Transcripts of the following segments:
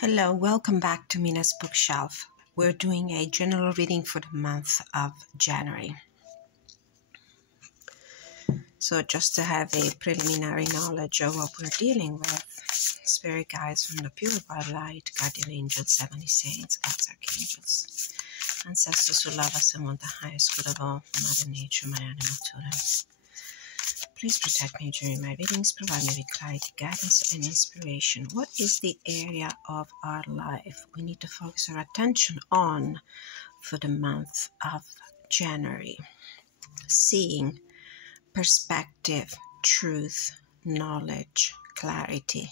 Hello, welcome back to Mina's Bookshelf. We're doing a general reading for the month of January. So just to have a preliminary knowledge of what we're dealing with, spirit guides from the purified light, guardian angels, heavenly saints, God's archangels, ancestors who love us and want the highest good of all, Mother Nature, my animal totem. Please protect me during my readings, provide me with clarity, guidance, and inspiration. What is the area of our life we need to focus our attention on for the month of January? Seeing, perspective, truth, knowledge, clarity.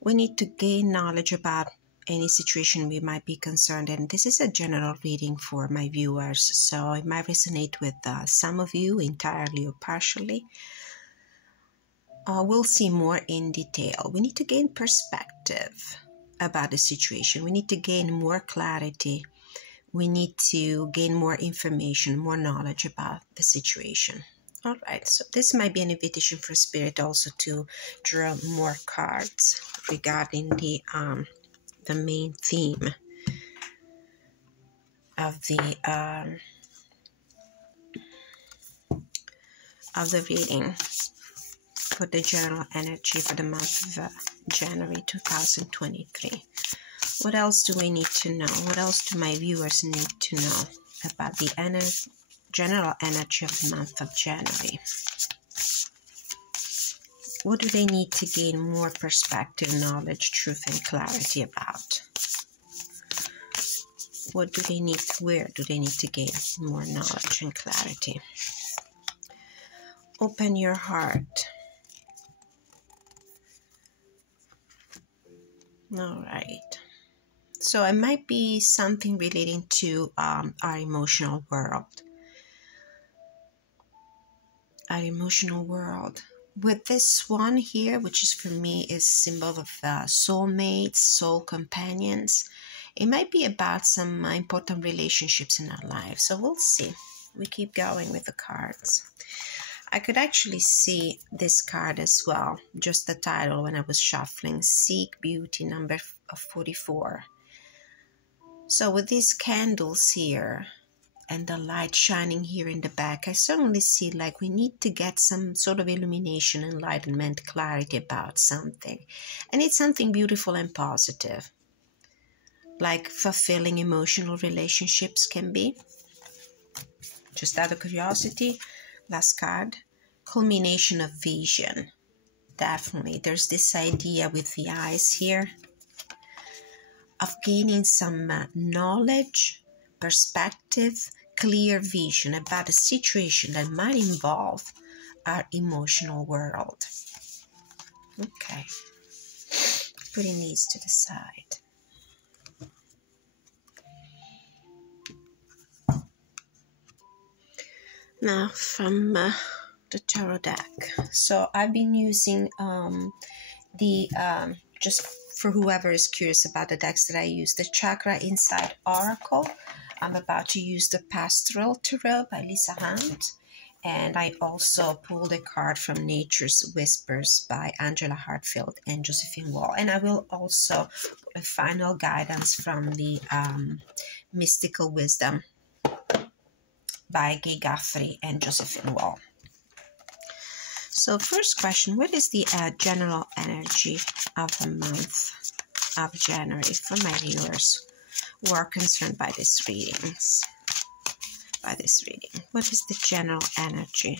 We need to gain knowledge about any situation we might be concerned in. This is a general reading for my viewers, so it might resonate with some of you entirely or partially. We'll see more in detail. We need to gain perspective about the situation. We need to gain more clarity. We need to gain more information, more knowledge about the situation. All right, so this might be an invitation for Spirit also to draw more cards regarding the main theme of the reading for the general energy for the month of January 2023. What else do we need to know? What else do my viewers need to know about the general energy of the month of January? What do they need to gain more perspective, knowledge, truth, and clarity about? Where do they need to gain more knowledge and clarity? Open your heart. All right. So it might be something relating to our emotional world. Our emotional world. With this one here, which is for me is symbol of soulmates, soul companions. It might be about some important relationships in our lives. So we'll see. We keep going with the cards. I could actually see this card as well. Just the title when I was shuffling. Seek Beauty, number 44. So with these candles here and the light shining here in the back, I certainly see like we need to get some sort of illumination, enlightenment, clarity about something. And it's something beautiful and positive. Like fulfilling emotional relationships can be. Just out of curiosity, last card, culmination of vision. Definitely, there's this idea with the eyes here of gaining some knowledge, perspective, clear vision about a situation that might involve our emotional world. Okay, putting these to the side. Now from the tarot deck. So I've been using just for whoever is curious about the decks that I use, the Chakra Insight Oracle. I'm about to use the Pastoral Tarot by Lisa Hunt. And I also pulled a card from Nature's Whispers by Angela Hartfield and Josephine Wall. And I will also put a final guidance from the Mystical Wisdom by Gay Guthrie and Josephine Wall. So first question, what is the general energy of the month of January for my viewers who are concerned by this reading? What is the general energy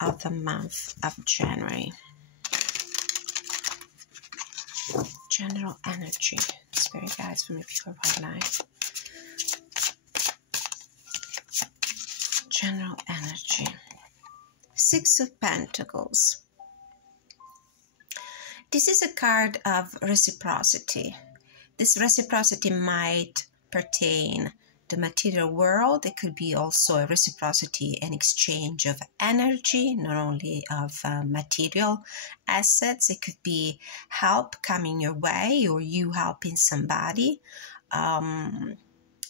of the month of January? General energy. Spirit guides from the purified light. General energy. Six of Pentacles. This is a card of reciprocity. This reciprocity might pertain to the material world. It could be also a reciprocity and exchange of energy, not only of material assets. It could be help coming your way or you helping somebody.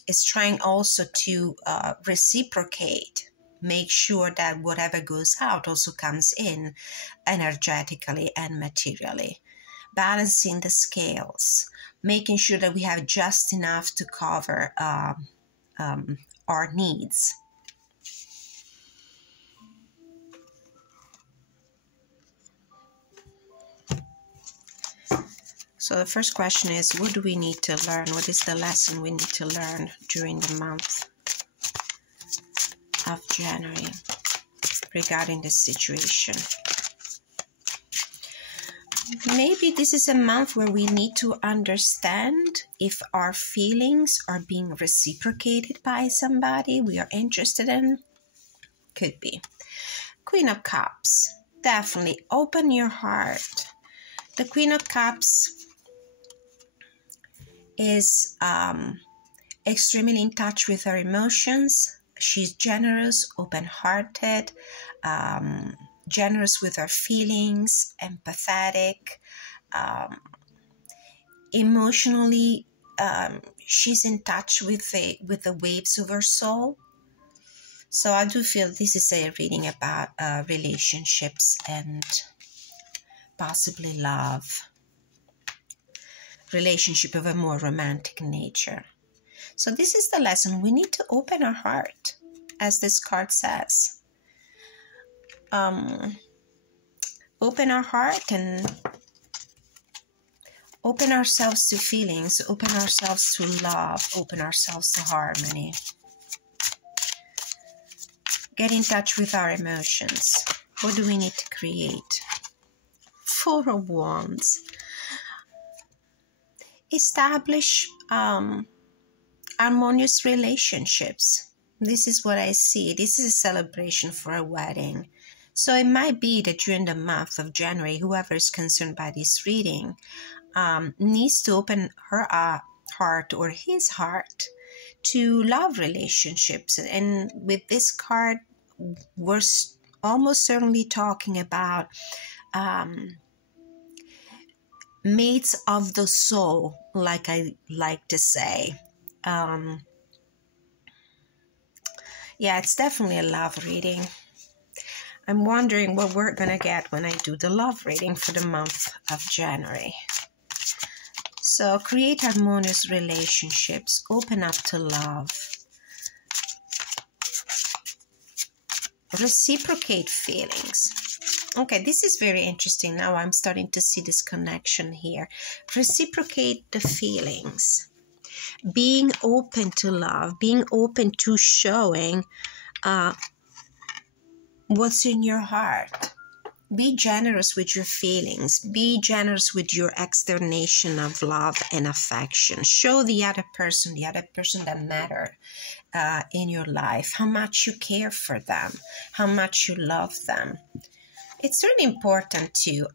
It's trying also to reciprocate, make sure that whatever goes out also comes in energetically and materially. balancing the scales, making sure that we have just enough to cover our needs. So the first question is, what do we need to learn? What is the lesson we need to learn during the month of January regarding this situation? Maybe this is a month where we need to understand if our feelings are being reciprocated by somebody we are interested in. Could be. Queen of Cups. Definitely open your heart. The Queen of Cups is extremely in touch with her emotions. She's generous, open-hearted, generous with her feelings, empathetic, emotionally. She's in touch with the waves of her soul. So I do feel this is a reading about relationships and possibly love. Relationship of a more romantic nature. So this is the lesson. We need to open our heart, as this card says. Open our heart and open ourselves to feelings, open ourselves to love, open ourselves to harmony. Get in touch with our emotions. What do we need to create? Four of Wands. Establish harmonious relationships. This is what I see. This is a celebration for a wedding. So it might be that during the month of January, whoever is concerned by this reading needs to open her heart or his heart to love relationships. And with this card, we're almost certainly talking about mates of the soul, like I like to say. Yeah, it's definitely a love reading. I'm wondering what we're going to get when I do the love reading for the month of January. So create harmonious relationships, open up to love, reciprocate feelings. Okay, this is very interesting. Now I'm starting to see this connection here. Reciprocate the feelings. Being open to love, being open to showing what's in your heart. Be generous with your feelings. Be generous with your externation of love and affection. Show the other person that matters in your life, how much you care for them, how much you love them. It's really important to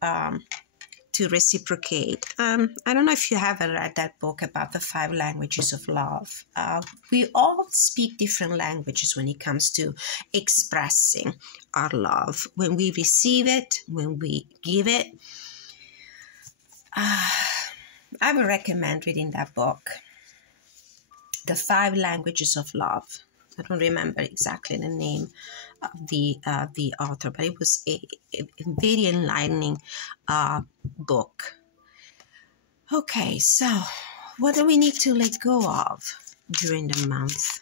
reciprocate. I don't know if you haven't read that book about the 5 languages of love. We all speak different languages when it comes to expressing our love. When we receive it, when we give it. I would recommend reading that book, The 5 Languages of Love. I don't remember exactly the name of the author, but it was a very enlightening book. Okay, so what do we need to let go of during the month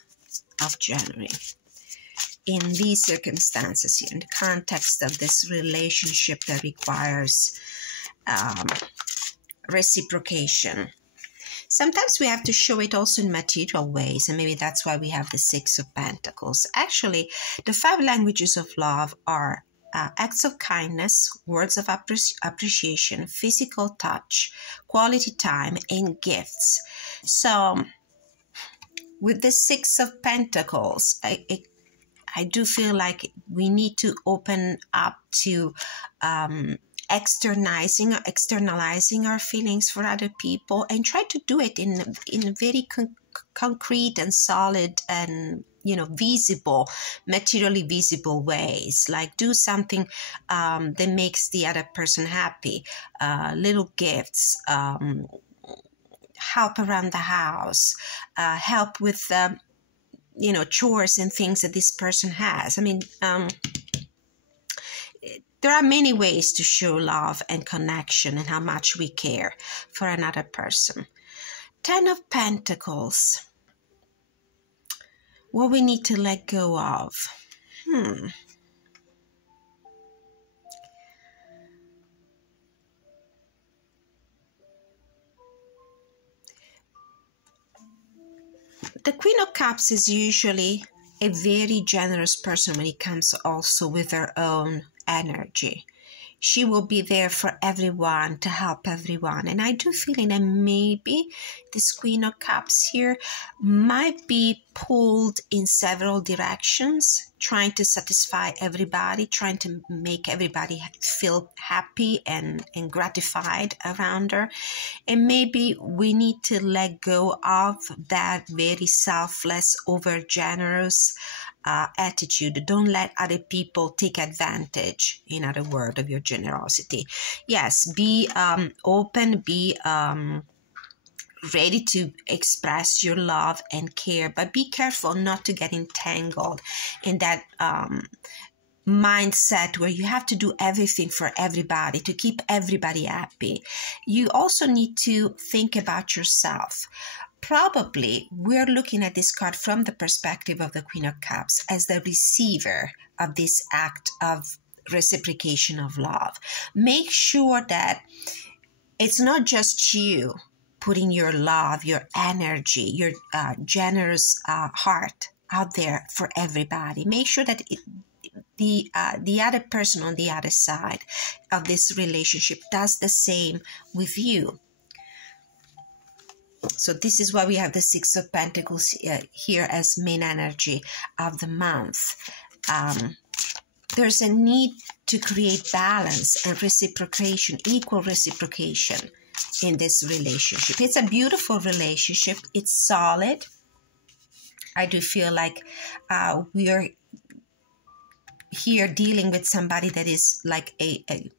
of January? In these circumstances here, in the context of this relationship that requires reciprocation. Sometimes we have to show it also in material ways, and maybe that's why we have the 6 of Pentacles. Actually, the 5 languages of love are acts of kindness, words of appreciation, physical touch, quality time, and gifts. So, with the 6 of Pentacles, I do feel like we need to open up to externalizing our feelings for other people, and try to do it in very concrete and solid and visible, materially visible ways. Like do something that makes the other person happy, little gifts, help around the house, help with chores and things that this person has. I mean, There are many ways to show love and connection and how much we care for another person. 10 of Pentacles. What we need to let go of. The Queen of Cups is usually a very generous person when it comes also with her own energy. She will be there for everyone, to help everyone. And I do feel that maybe this Queen of Cups here might be pulled in several directions, trying to satisfy everybody, trying to make everybody feel happy and gratified around her. And maybe we need to let go of that very selfless, over-generous attitude. Don't let other people take advantage, in other words, of your generosity. Yes, be open, be ready to express your love and care, but be careful not to get entangled in that mindset where you have to do everything for everybody to keep everybody happy. You also need to think about yourself. Probably we're looking at this card from the perspective of the Queen of Cups as the receiver of this act of reciprocation of love. Make sure that it's not just you putting your love, your energy, your generous heart out there for everybody. Make sure that the other person on the other side of this relationship does the same with you. So this is why we have the Six of Pentacles here as main energy of the month. There's a need to create balance and reciprocation, equal reciprocation in this relationship. It's a beautiful relationship. It's solid. I do feel like we are here dealing with somebody that is like and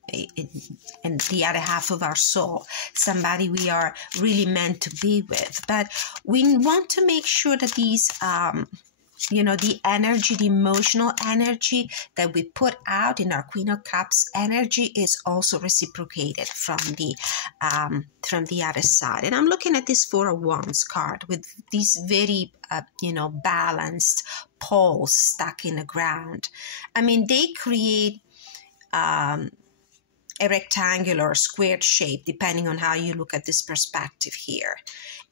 the other half of our soul, somebody we are really meant to be with. But we want to make sure that these the energy, the emotional energy that we put out in our Queen of Cups energy is also reciprocated from the other side. And I'm looking at this Four of Wands card with these very balanced poles stuck in the ground. I mean, they create a rectangular or squared shape depending on how you look at this perspective here.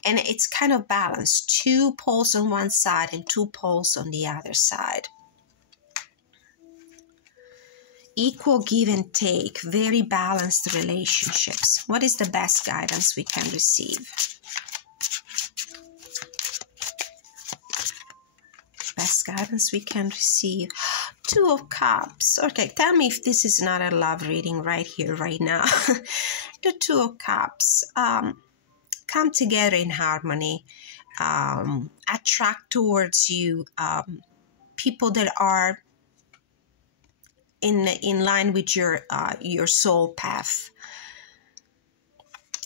And it's kind of balanced. 2 poles on one side and 2 poles on the other side. Equal give and take. Very balanced relationships. What is the best guidance we can receive? Best guidance we can receive. 2 of Cups. Okay, tell me if this is not a love reading right here, right now. The 2 of Cups. Come together in harmony, attract towards you people that are in line with your soul path.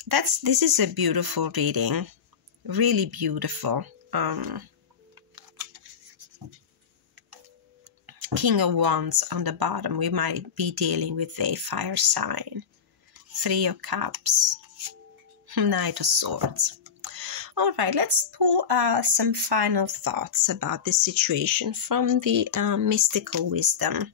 This is a beautiful reading, really beautiful. King of Wands on the bottom. We might be dealing with a fire sign. 3 of Cups. Knight of Swords. All right, let's pull some final thoughts about this situation from the mystical wisdom.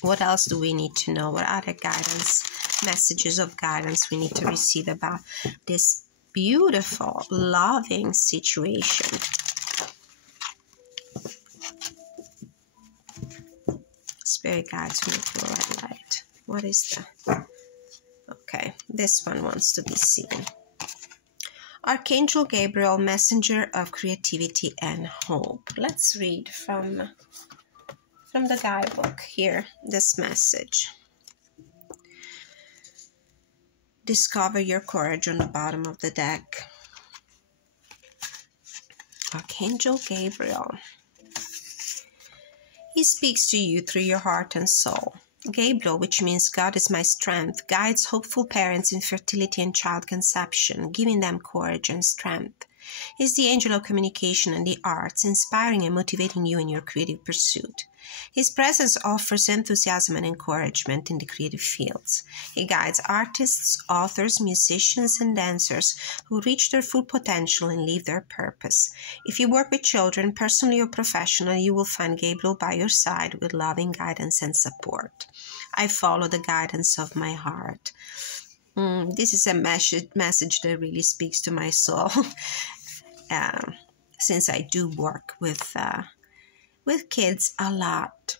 What else do we need to know? What other guidance, messages of guidance we need to receive about this beautiful, loving situation? Spirit guides me to the right light. What is the... Okay, this one wants to be seen. Archangel Gabriel, messenger of creativity and hope. Let's read from the guidebook here, this message. Discover your courage on the bottom of the deck. Archangel Gabriel. He speaks to you through your heart and soul. Gabriel, which means God is my strength, guides hopeful parents in fertility and child conception, giving them courage and strength. He's the angel of communication and the arts, inspiring and motivating you in your creative pursuit. His presence offers enthusiasm and encouragement in the creative fields. He guides artists, authors, musicians, and dancers who reach their full potential and live their purpose. If you work with children, personally or professionally, you will find Gabriel by your side with loving guidance and support. I follow the guidance of my heart. This is a message that really speaks to my soul, since I do work with kids a lot.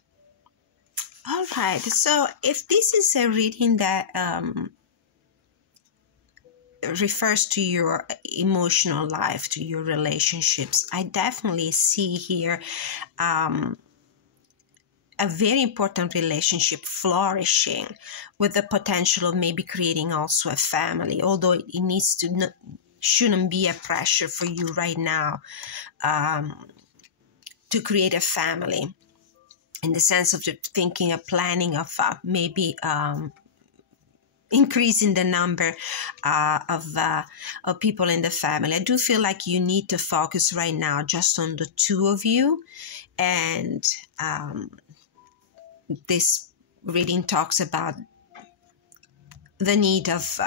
All right, so if this is a reading that refers to your emotional life, to your relationships, I definitely see here a very important relationship flourishing with the potential of maybe creating also a family, although it needs to shouldn't be a pressure for you right now to create a family, in the sense of thinking of planning of maybe increasing the number of people in the family. I do feel like you need to focus right now just on the two of you, and this reading talks about the need of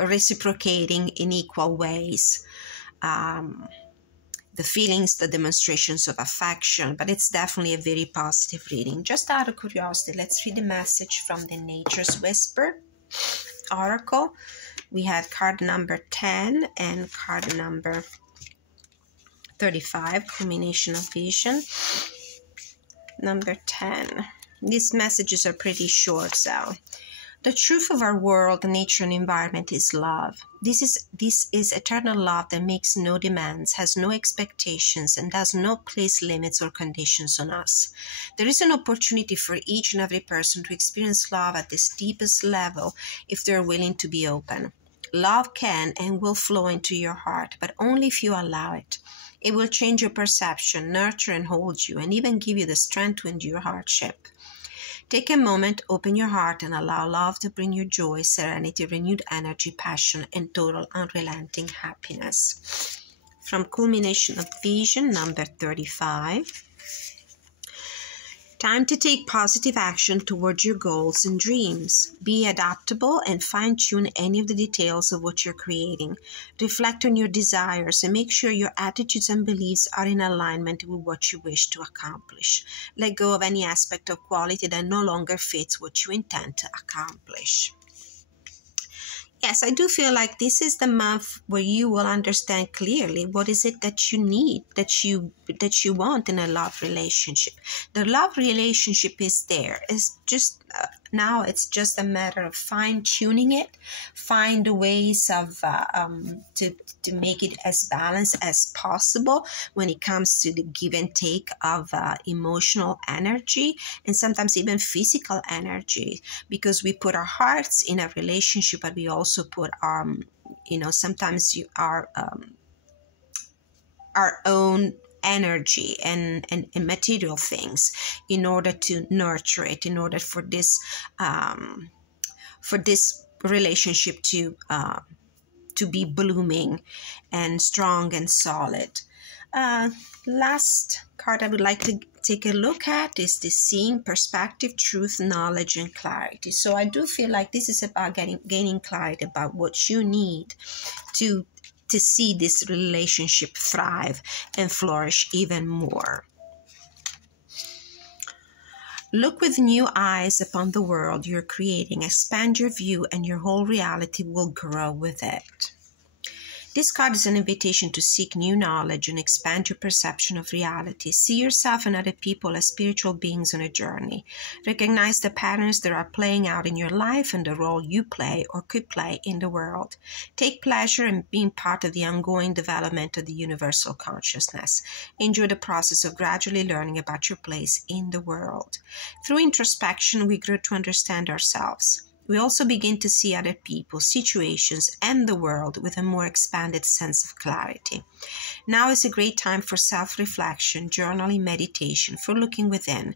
reciprocating in equal ways the feelings, the demonstrations of affection, but it's definitely a very positive reading. Just out of curiosity, let's read the message from the Nature's Whisper Oracle. We had card number 10 and card number 35, Culmination of Vision. Number 10. These messages are pretty short, so the truth of our world, nature, and environment is love. This is eternal love that makes no demands, has no expectations, and does not place limits or conditions on us. There is an opportunity for each and every person to experience love at this deepest level if they're willing to be open. Love can and will flow into your heart, but only if you allow it. It will change your perception, nurture and hold you, and even give you the strength to endure hardship. Take a moment, open your heart, and allow love to bring you joy, serenity, renewed energy, passion, and total unrelenting happiness. From Culmination of Vision, number 35. Time to take positive action towards your goals and dreams. Be adaptable and fine-tune any of the details of what you're creating. Reflect on your desires and make sure your attitudes and beliefs are in alignment with what you wish to accomplish. Let go of any aspect of quality that no longer fits what you intend to accomplish. Yes, I do feel like this is the month where you will understand clearly what is it that you need, that you want in a love relationship. The love relationship is there. It's just now it's just a matter of fine-tuning it, find ways of to make it as balanced as possible when it comes to the give and take of emotional energy and sometimes even physical energy, because we put our hearts in a relationship, but we also put sometimes our own energy and material things in order to nurture it, in order for this relationship to be blooming and strong and solid. Last card I would like to take a look at is the Seeing Perspective, Truth, Knowledge, and Clarity. So I do feel like this is about gaining clarity about what you need to see this relationship thrive and flourish even more. Look with new eyes upon the world you're creating. Expand your view and your whole reality will grow with it. This card is an invitation to seek new knowledge and expand your perception of reality. See yourself and other people as spiritual beings on a journey. Recognize the patterns that are playing out in your life and the role you play or could play in the world. Take pleasure in being part of the ongoing development of the universal consciousness. Enjoy the process of gradually learning about your place in the world. Through introspection, we grow to understand ourselves. We also begin to see other people, situations, and the world with a more expanded sense of clarity. Now is a great time for self-reflection, journaling, meditation, for looking within.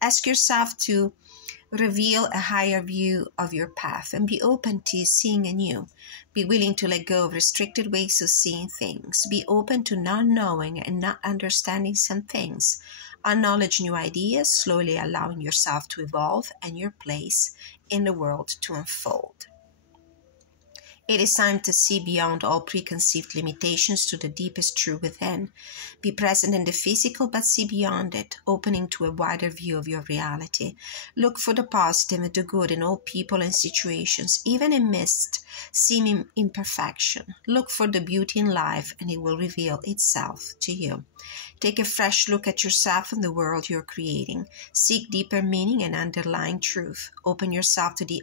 Ask yourself to Reveal a higher view of your path and be open to seeing anew. Be willing to let go of restricted ways of seeing things. Be open to not knowing and not understanding some things. Acknowledge new ideas, slowly allowing yourself to evolve and your place in the world to unfold. It is time to see beyond all preconceived limitations to the deepest truth within. Be present in the physical, but see beyond it, opening to a wider view of your reality. Look for the positive and the good in all people and situations, even amidst seeming imperfection. Look for the beauty in life, and it will reveal itself to you. Take a fresh look at yourself and the world you're creating. Seek deeper meaning and underlying truth. Open yourself to the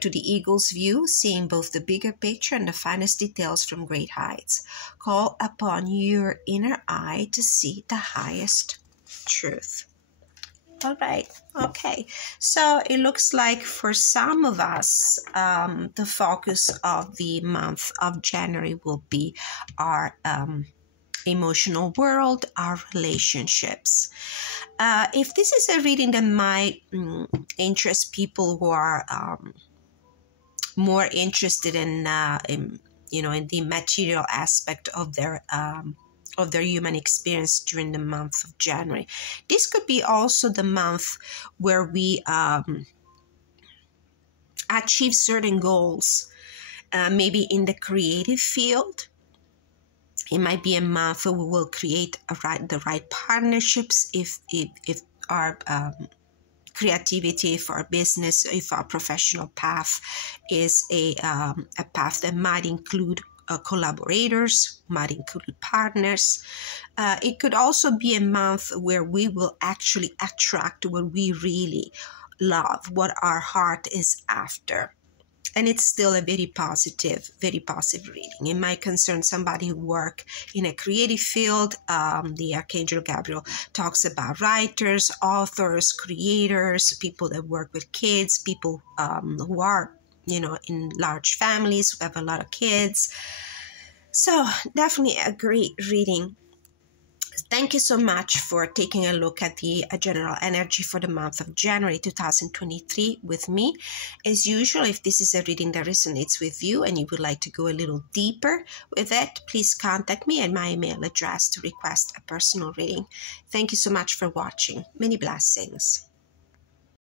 to the eagle's view, seeing both the bigger picture and the finest details from great heights. Call upon your inner eye to see the highest truth. All right. Okay. So it looks like for some of us, the focus of the month of January will be our emotional world, our relationships. If this is a reading that might interest people who are more interested in the material aspect of their human experience during the month of January, this could be also the month where we achieve certain goals, maybe in the creative field. It might be a month where we will create the right partnerships if our creativity, if our business, if our professional path is a path that might include collaborators, might include partners. It could also be a month where we will actually attract what we really love, what our heart is after. And it's still a very positive reading. It might concern somebody who works in a creative field. The Archangel Gabriel talks about writers, authors, creators, people that work with kids, people who are, in large families, who have a lot of kids. So definitely a great reading. Thank you so much for taking a look at the general energy for the month of January 2023 with me. As usual, if this is a reading that resonates with you and you would like to go a little deeper with it, please contact me at my email address to request a personal reading. Thank you so much for watching. Many blessings.